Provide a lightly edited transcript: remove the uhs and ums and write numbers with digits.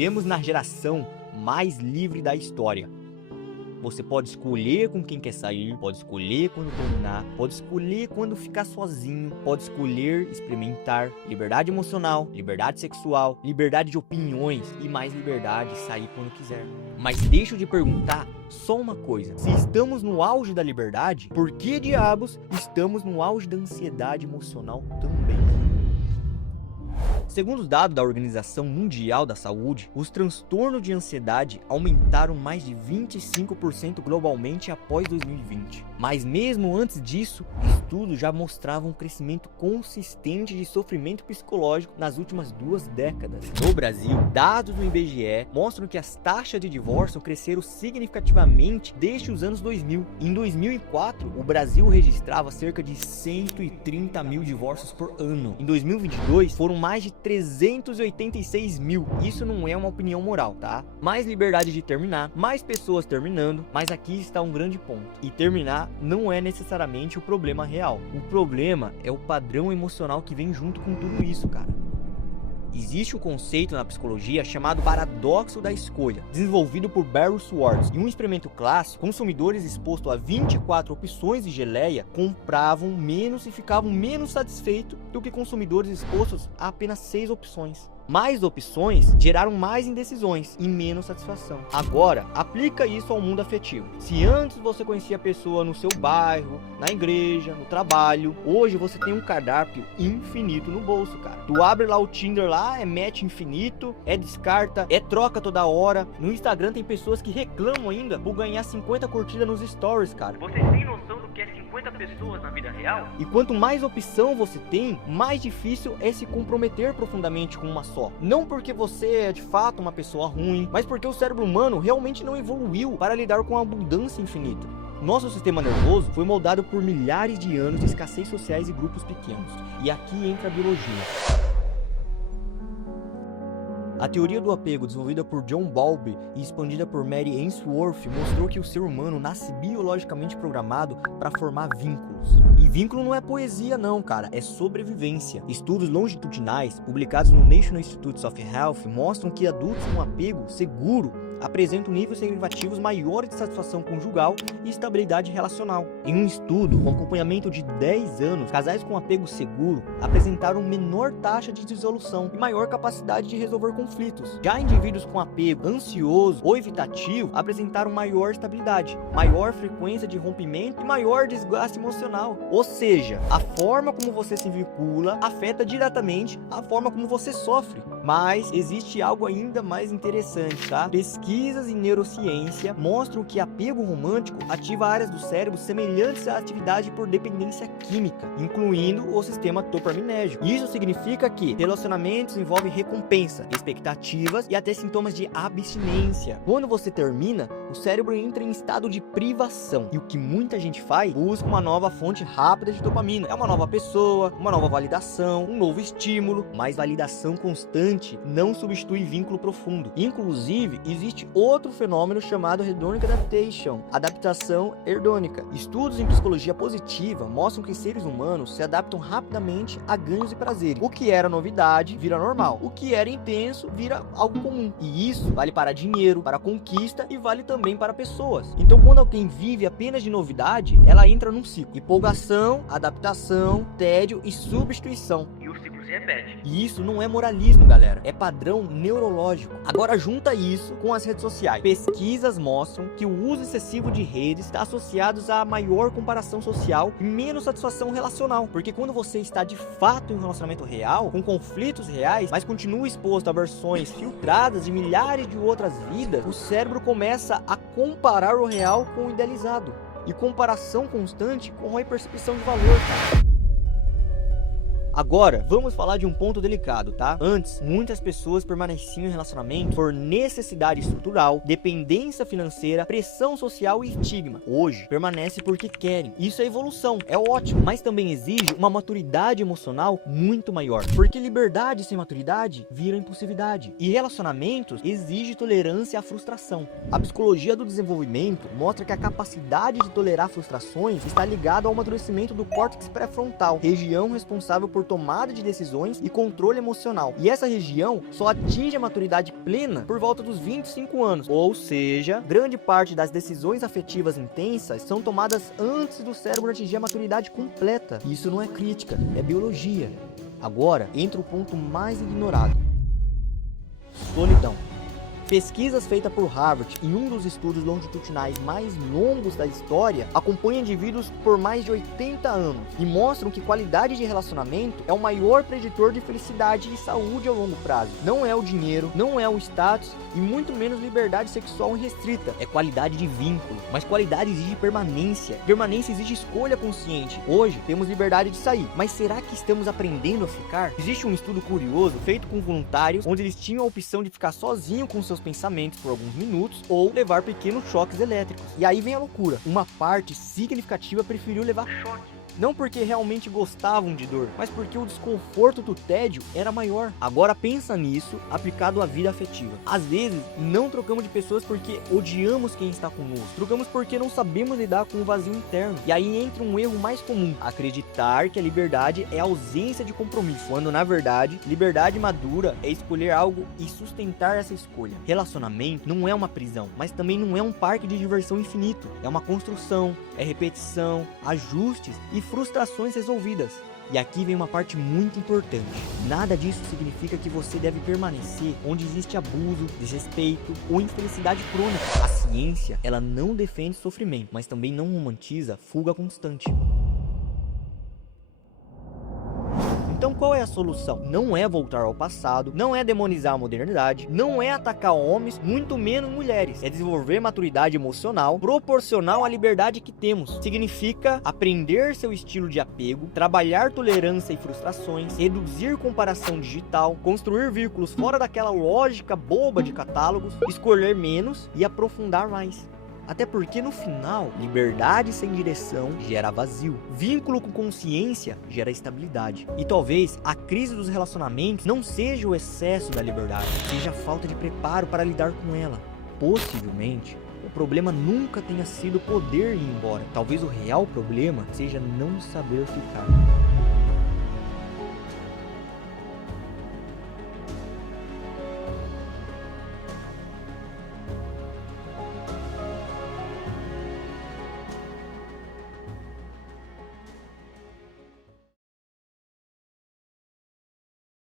Vivemos na geração mais livre da história. Você pode escolher com quem quer sair, pode escolher quando terminar, pode escolher quando ficar sozinho, pode escolher experimentar liberdade emocional, liberdade sexual, liberdade de opiniões e mais liberdade de sair quando quiser. Mas deixa eu te perguntar só uma coisa: se estamos no auge da liberdade, por que diabos estamos no auge da ansiedade emocional também? Segundo os dados da Organização Mundial da Saúde, os transtornos de ansiedade aumentaram mais de 25% globalmente após 2020. Mas mesmo antes disso, estudos já mostravam um crescimento consistente de sofrimento psicológico nas últimas 2 décadas. No Brasil, dados do IBGE mostram que as taxas de divórcio cresceram significativamente desde os anos 2000. Em 2004, o Brasil registrava cerca de 130 mil divórcios por ano. Em 2022, foram mais de 386 mil. Isso não é uma opinião moral, tá? Mais liberdade de terminar, mais pessoas terminando, mas aqui está um grande ponto. E terminar não é necessariamente o problema real. O problema é o padrão emocional que vem junto com tudo isso, cara. Existe um conceito na psicologia chamado paradoxo da escolha, desenvolvido por Barry Schwartz. Em um experimento clássico, consumidores expostos a 24 opções de geleia compravam menos e ficavam menos satisfeitos do que consumidores expostos a apenas 6 opções. Mais opções geraram mais indecisões e menos satisfação. Agora, aplica isso ao mundo afetivo. Se antes você conhecia a pessoa no seu bairro, na igreja, no trabalho, hoje você tem um cardápio infinito no bolso, cara. Tu abre lá o Tinder lá, é match infinito, é descarta, é troca toda hora. No Instagram tem pessoas que reclamam ainda por ganhar 50 curtidas nos stories, cara. Vocês têm noção do que é 50 pessoas na vida real? E quanto mais opção você tem, mais difícil é se comprometer profundamente com uma só. Não porque você é de fato uma pessoa ruim, mas porque o cérebro humano realmente não evoluiu para lidar com a abundância infinita. Nosso sistema nervoso foi moldado por milhares de anos de escassez sociais e grupos pequenos. E aqui entra a biologia. A teoria do apego, desenvolvida por John Bowlby e expandida por Mary Ainsworth, mostrou que o ser humano nasce biologicamente programado para formar vínculos. E vínculo não é poesia não, cara, é sobrevivência. Estudos longitudinais, publicados no National Institutes of Health, mostram que adultos com apego seguro apresentam níveis significativos maiores de satisfação conjugal e estabilidade relacional. Em um estudo com acompanhamento de 10 anos, casais com apego seguro apresentaram menor taxa de dissolução e maior capacidade de resolver conflitos. Já indivíduos com apego ansioso ou evitativo apresentaram maior estabilidade, maior frequência de rompimento e maior desgaste emocional. Ou seja, a forma como você se vincula afeta diretamente a forma como você sofre. Mas existe algo ainda mais interessante, tá? Pesquisas em neurociência mostram que apego romântico ativa áreas do cérebro semelhantes à atividade por dependência química, incluindo o sistema dopaminérgico. Isso significa que relacionamentos envolvem recompensa, expectativas e até sintomas de abstinência. Quando você termina, o cérebro entra em estado de privação. E o que muita gente faz? Busca uma nova fonte rápida de dopamina. É uma nova pessoa, uma nova validação, um novo estímulo, mas validação constante não substitui vínculo profundo. Inclusive, existe outro fenômeno chamado hedonic adaptation, adaptação hedônica. Estudos em psicologia positiva mostram que seres humanos se adaptam rapidamente a ganhos e prazeres. O que era novidade vira normal. O que era intenso vira algo comum. E isso vale para dinheiro, para conquista e vale também para pessoas. Então, quando alguém vive apenas de novidade, ela entra num ciclo: empolgação, adaptação, tédio e substituição. Repete. E isso não é moralismo, galera, é padrão neurológico. Agora junta isso com as redes sociais. Pesquisas mostram que o uso excessivo de redes está associado a maior comparação social e menos satisfação relacional, porque quando você está de fato em um relacionamento real, com conflitos reais, mas continua exposto a versões filtradas de milhares de outras vidas, o cérebro começa a comparar o real com o idealizado, e comparação constante corrói percepção de valor, cara. Agora, vamos falar de um ponto delicado, tá? Antes, muitas pessoas permaneciam em relacionamento por necessidade estrutural, dependência financeira, pressão social e estigma. Hoje, permanece porque querem. Isso é evolução, é ótimo, mas também exige uma maturidade emocional muito maior. Porque liberdade sem maturidade vira impulsividade. E relacionamentos exige tolerância à frustração. A psicologia do desenvolvimento mostra que a capacidade de tolerar frustrações está ligada ao amadurecimento do córtex pré-frontal, região responsável por tomada de decisões e controle emocional. E essa região só atinge a maturidade plena por volta dos 25 anos. Ou seja, grande parte das decisões afetivas intensas são tomadas antes do cérebro atingir a maturidade completa. E isso não é crítica, é biologia. Agora, entra o ponto mais ignorado. Solidão. Pesquisas feitas por Harvard em um dos estudos longitudinais mais longos da história acompanham indivíduos por mais de 80 anos e mostram que qualidade de relacionamento é o maior preditor de felicidade e saúde ao longo prazo. Não é o dinheiro, não é o status e muito menos liberdade sexual irrestrita. É qualidade de vínculo, mas qualidade exige permanência. Permanência exige escolha consciente. Hoje temos liberdade de sair, mas será que estamos aprendendo a ficar? Existe um estudo curioso feito com voluntários onde eles tinham a opção de ficar sozinho com seus pensamentos por alguns minutos ou levar pequenos choques elétricos. E aí vem a loucura. Uma parte significativa preferiu levar choque. Não porque realmente gostavam de dor, mas porque o desconforto do tédio era maior. Agora pensa nisso aplicado à vida afetiva. Às vezes, não trocamos de pessoas porque odiamos quem está conosco. Trocamos porque não sabemos lidar com o vazio interno. E aí entra um erro mais comum. Acreditar que a liberdade é a ausência de compromisso. Quando, na verdade, liberdade madura é escolher algo e sustentar essa escolha. Relacionamento não é uma prisão, mas também não é um parque de diversão infinito. É uma construção, é repetição, ajustes e frustrações resolvidas. E aqui vem uma parte muito importante. Nada disso significa que você deve permanecer onde existe abuso, desrespeito ou infelicidade crônica. A ciência, ela não defende sofrimento, mas também não romantiza fuga constante. Então qual é a solução? Não é voltar ao passado, não é demonizar a modernidade, não é atacar homens, muito menos mulheres. É desenvolver maturidade emocional proporcional à liberdade que temos. Significa aprender seu estilo de apego, trabalhar tolerância e frustrações, reduzir comparação digital, construir vínculos fora daquela lógica boba de catálogos, escolher menos e aprofundar mais. Até porque no final, liberdade sem direção gera vazio. Vínculo com consciência gera estabilidade. E talvez a crise dos relacionamentos não seja o excesso da liberdade, seja a falta de preparo para lidar com ela. Possivelmente, o problema nunca tenha sido poder ir embora. Talvez o real problema seja não saber ficar.